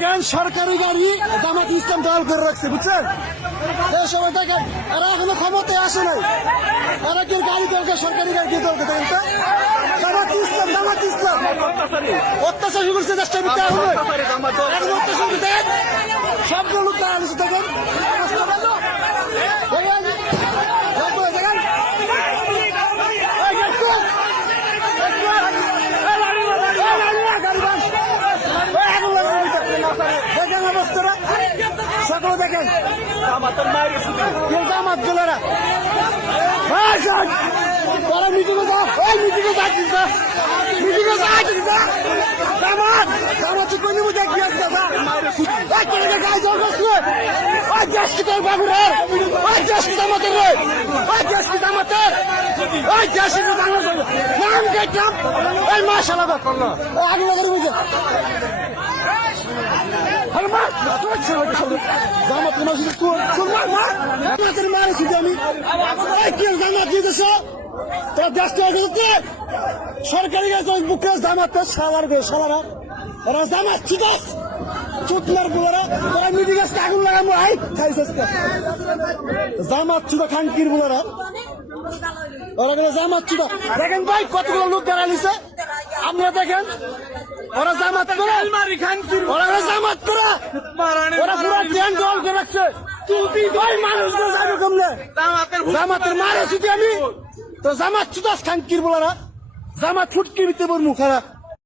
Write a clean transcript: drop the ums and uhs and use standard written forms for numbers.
দেখেন সরকারি গাড়ি জামাত ইসলাম দল করে রাখছে, বুঝছেন? এই সময় দেখেন এরা এখনো ক্ষমতায় আসে নাই, এরা কি গাড়ি দরকার, সরকারি গাড়ি কি দরকার? দেখেন তো জামাত ইসলাম অত্যাচার করছে দেশটার ভিতরে, এখন অত্যাচার দেখেন সবগুলো লোক দাঁড়ানো দেখেন দেখেন অবস্থাটা সকলে দেখেন জামাত গুলারা তারা মিটিংয়ে যা, ওই মিটিংয়ে যাচ্ছি মিটিংয়ে যাচ্ছি জামাত জামাত কোন মুখে গিয়েছে গায়ে জল করছে ওই দেশকে তোর বাবুরে, ওই দেশকে জামাতের রে, ওই দেশকে জামাতের, ওই দেশকে বাংলাদেশ নাম দেখলাম ওই মাশাআল্লাহ আগে লাগার বুঝে সরকারি বুকে জামাত সালার গে সালারা ওরা জামাত চিদাস চুতলার বুলারা ওরা মিডি গাছকে আগুন লাগাবো আই খাইছে জামাত চুদা খানকির বুলারা ওরা গেলে জামাত চুদা। দেখেন ভাই কতগুলো লোক দাঁড়ালিছে, আপনারা দেখেন ওরা জামাত করে, ওরা জামাত করে, ওরা পুরো ট্রেন দল করে রাখছে। মানুষগুলো যাবে কমলে জামাতের মারে শুধু আমি তো জামাত চুদাস খানকির বলারা জামাত ফুটকির ভিতরে মুখারা